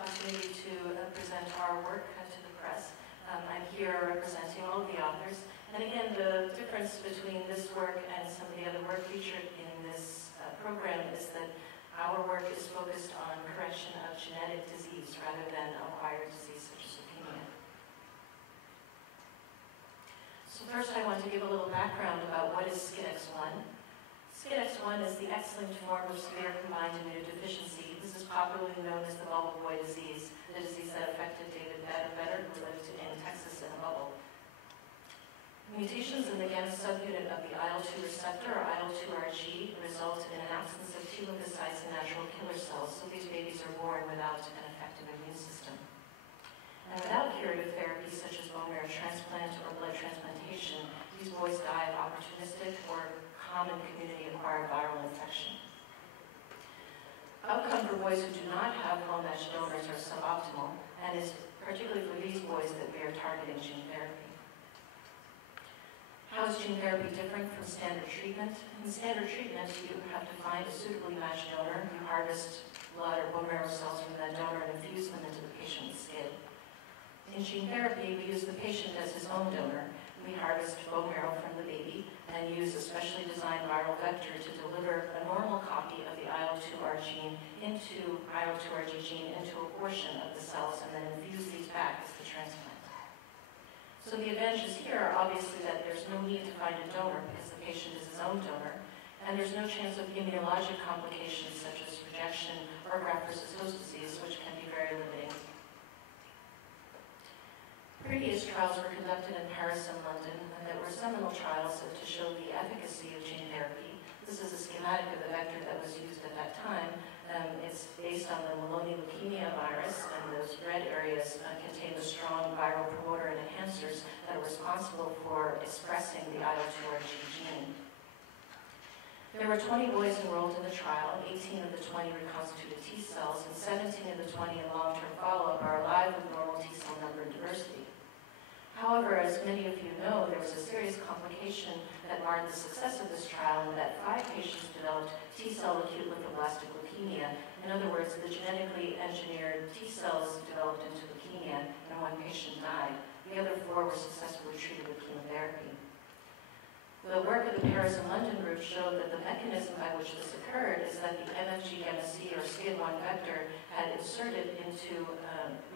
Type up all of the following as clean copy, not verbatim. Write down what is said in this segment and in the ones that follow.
Opportunity to present our work to the press. I'm here representing all of the authors. And again, the difference between this work and some of the other work featured in this program is that our work is focused on correction of genetic disease rather than acquired disease such as leukemia. So first I want to give a little background about what is SCIDX1. SCIDX1 is the X-linked form of severe combined immunodeficiency. This is popularly known as the bubble boy disease, the disease that affected David Better, who lived in Texas in a bubble. Mutations in the gamma subunit of the IL-2 receptor, or IL-2RG, result in an absence of T lymphocytes and natural killer cells, so these babies are born without an effective immune system. And without curative therapies such as bone marrow transplant or blood transplantation, these boys die of opportunistic or common community-acquired viral infection. Outcome for boys who do not have well-matched donors are suboptimal, and it's particularly for these boys that we are targeting gene therapy. How is gene therapy different from standard treatment? In standard treatment, you have to find a suitably matched donor. You harvest blood or bone marrow cells from that donor and infuse them into the patient's skin. In gene therapy, we use the patient as his own donor. We harvest bone marrow from the baby and use a specially designed viral vector to deliver a normal copy of the IL-2RG gene into a portion of the cells and then infuse these back as the transplant. So the advantages here are obviously that there's no need to find a donor because the patient is his own donor, and there's no chance of immunologic complications such as rejection or graft-versus-host disease, which can be very limiting. Previous trials were conducted in Paris and London, and there were seminal trials to show the efficacy of gene therapy. This is a schematic of the vector that was used at that time. It's based on the Maloney leukemia virus, and those red areas contain the strong viral promoter and enhancers that are responsible for expressing the IL-2RG gene. There were 20 boys enrolled in the trial. 18 of the 20 reconstituted T cells, and 17 of the 20 in long-term follow-up are alive with normal T cell number and diversity. However, as many of you know, there was a serious complication that marred the success of this trial in that 5 patients developed T-cell acute lymphoblastic leukemia. In other words, the genetically engineered T cells developed into leukemia, and 1 patient died. The other 4 were successfully treated with chemotherapy. The work of the Paris and London group showed that the mechanism by which this occurred is that the MFG gamma C or SCID1 vector had inserted into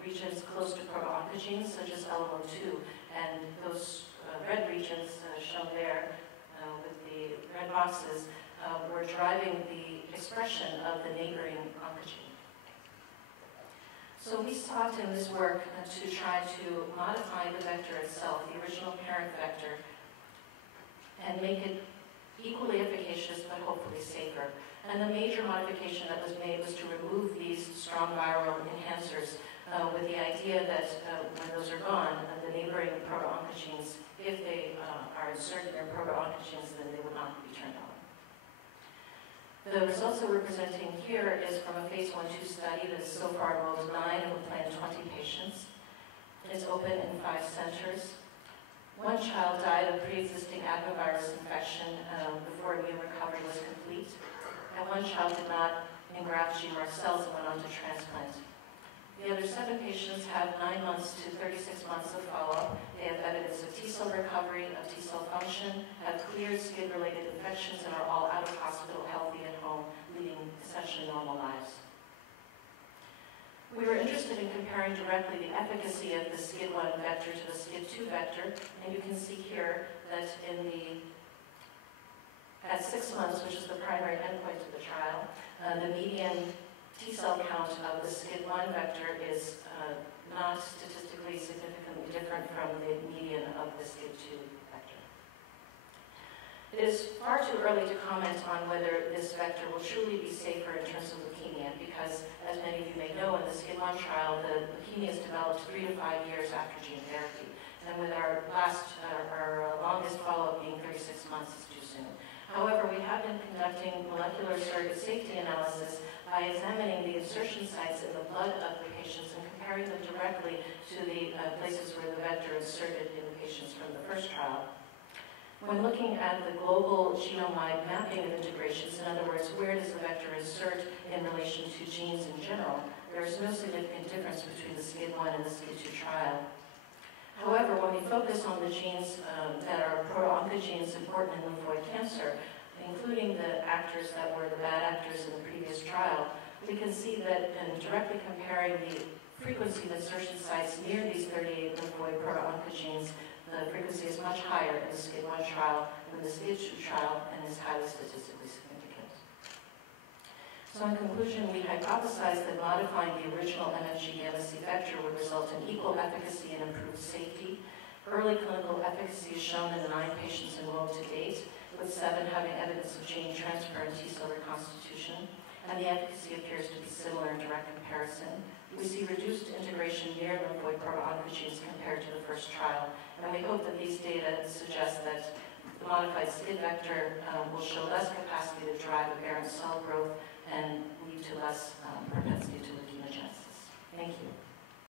regions close to proto-oncogenes such as LMO2, and those red regions shown there with the red boxes were driving the expression of the neighboring oncogene. So we sought in this work to try to modify the vector itself, the original parent vector, and make it equally efficacious but hopefully safer. And the major modification that was made was to remove these strong viral enhancers with the idea that when those are gone, the neighboring proto-oncogenes, if they are inserted in proto-oncogenes, then they will not be turned on. The results that we're presenting here is from a phase 1/2 study that has so far enrolled 9 and will plan 20 patients. It's open in 5 centers. 1 child died of pre-existing adenovirus infection before immune recovery was complete, and 1 child did not engraft GMR cells and went on to transplant. The other 7 patients have 9 months to 36 months of follow-up. They have evidence of T-cell recovery, of T-cell function, have cleared skin-related infections, and are all out of hospital, healthy at home, leading essentially normal lives. We were interested in comparing directly the efficacy of the SCID1 vector to the SCID2 vector, and you can see here that at 6 months, which is the primary endpoint of the trial, the median T-cell count of the SCID1 vector is not statistically significantly different from the median of the SCID2 vector. It is far too early to comment on whether this vector will truly be safer in terms of leukemia, because as many of you may know, in the SCID1 trial, the leukemia is developed 3 to 5 years after gene therapy. And with our longest follow-up being 36 months, is too soon. However, we have been conducting molecular surrogate safety analysis by examining the insertion sites in the blood of the patients and comparing them directly to the places where the vector inserted in the patients from the first trial. When looking at the global genome-wide mapping of integrations, in other words, where does the vector insert in relation to genes in general, there is no significant difference between the SCID1 and the SCID2 trial. However, when we focus on the genes that are pro-oncogenes important in lymphoid cancer, including the actors that were the bad actors in the previous trial, we can see that in directly comparing the frequency of insertion sites near these 38 lymphoid pro-oncogenes, the frequency is much higher in the SCID1 trial than the SCID2 trial and is highly statistically significant. So in conclusion, we hypothesized that modifying the original MFG gamma-C vector would result in equal efficacy and improved safety. Early clinical efficacy is shown in the 9 patients enrolled to date, with 7 having evidence of gene transfer and T-cell reconstitution, and the efficacy appears to be similar in direct comparison. We see reduced integration near lymphoid pro-oncogenes compared to the first trial, and we hope that these data suggest that the modified SCID vector will show less capacity to drive aberrant cell growth and lead to less